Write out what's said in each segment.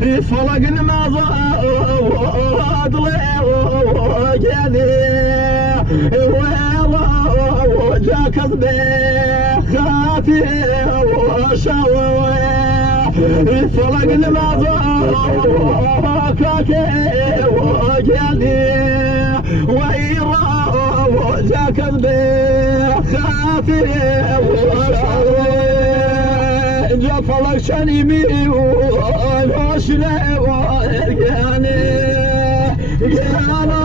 فلقن ما ضاد لجاني وجاك بخاتي وشوي فلقن ما ضاك وجاني وجاك بخاتي وشوي جفلك شنيمي ونوشنا وارجاني قانا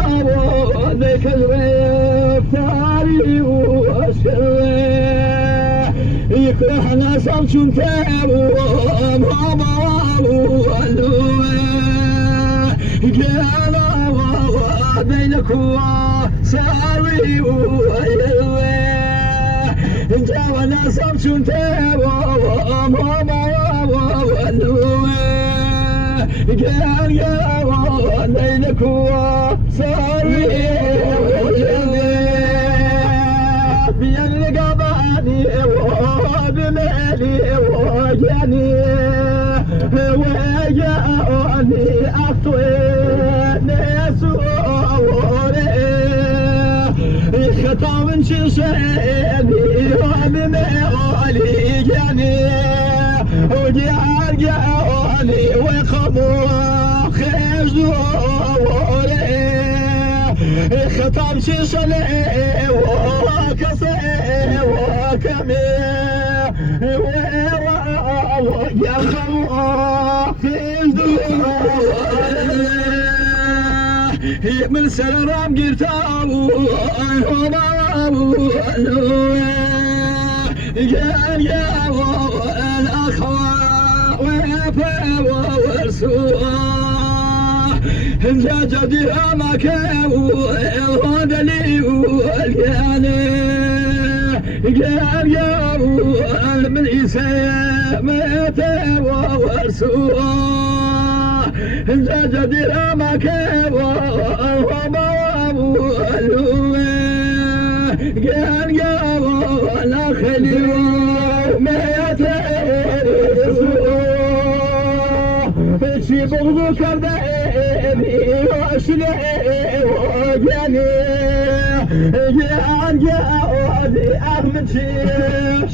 وذيك الوفتاري وشوي يكرهنا سمشون تابو وماما وعلوي قانا وبينك وساري ويلوي جاونا سمشون تابو وماما وعلوي قال يا بينك وساري ويلوي بينقضاني وبمالي وجاني وجاءني أطوي نسوري خطاب شيشاني وبمالي جاني وجاءني وخمو خزوري خطاب شيشاني وكسي وكمي ويرخم خزوري من سلام قرتابو قال يا الأخوة وفا ورسوه انت جدي امك وهدلي والقاني قال يا من عيسى مات ورسوه انت جدي امك وهما قال يا لا خلي مات شي بغضو كرداني واشلي وجاني جاني احمد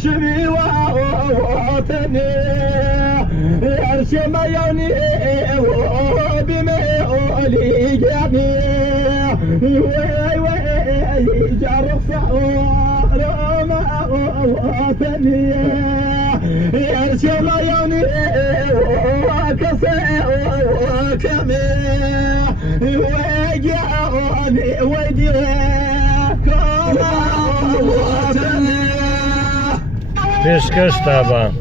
شمي وطني ارشي ما يوني بما يولي جاني وي جارك صعور ما وطني ارشي ما يوني وكمي وجاءني ويديك پیشکش تابان